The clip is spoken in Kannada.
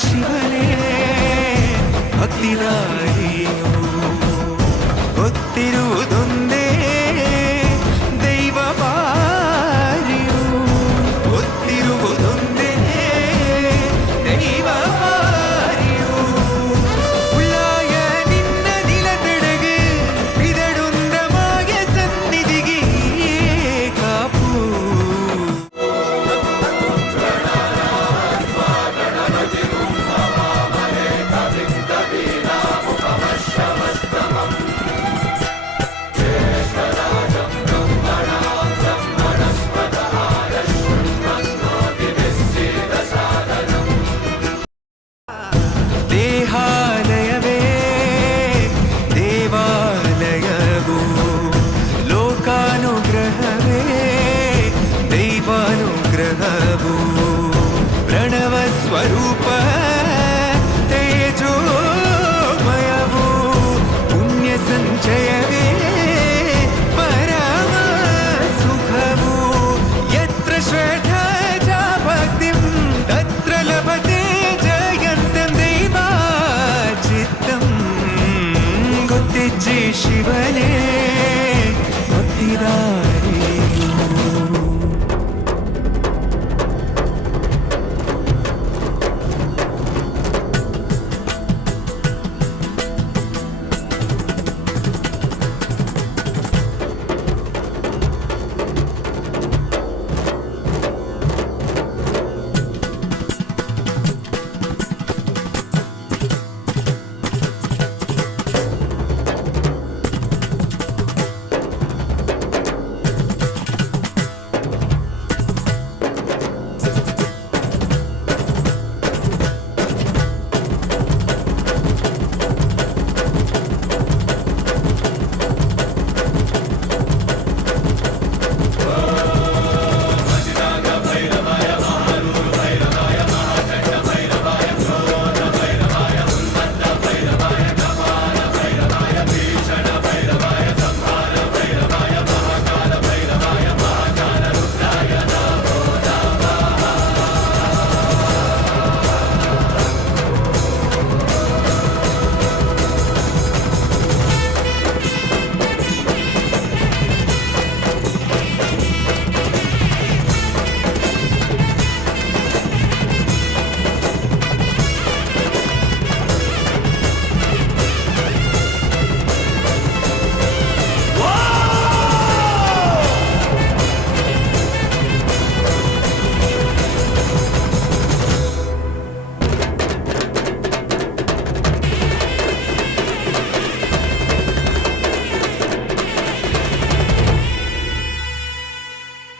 ಶಿವನೇ ಭಕ್ತಿದಾರಿಯು ಗೊತ್ತಿರುವುದೊಂದೇ ದೈವ ಬಾರಿಯು ಗೊತ್ತಿರುವುದೊಂದೇ ದೈವ ಬಾರಿಯು ಉಳ್ಳಾಯ ನಿನ್ನ ನಿಲತಡೆಗೆ ಬಿದಡುಂದ ಮಾಯ ಸನ್ನಿಧಿಗೆ ಕಾಪು ದೇಹಾಲಯವೇ ದೇವಾಲಯವು ಲೋಕಾನುಗ್ರಹವೇ ದೈವಾನುಗ್ರಹವು ಪ್ರಣವ ಸ್ವರೂಪ ತೇಜೋಮಯವು ಪುಣ್ಯ ಸಂಚಯವೇ ಪರಮ ಸುಖವು ಯತ್ರ ಶ್ರದ್ಧಾ ಚ ಭಕ್ತಿಂ ತತ್ರ ಲಭತೆ ಜಯಂತಂ ದೈವಾಚಿತ್ತಂ ಗೊತ್ತಿಜ್ಜಿ ಶಿವನೇ ಭಕ್ತಿದಾರಿಯು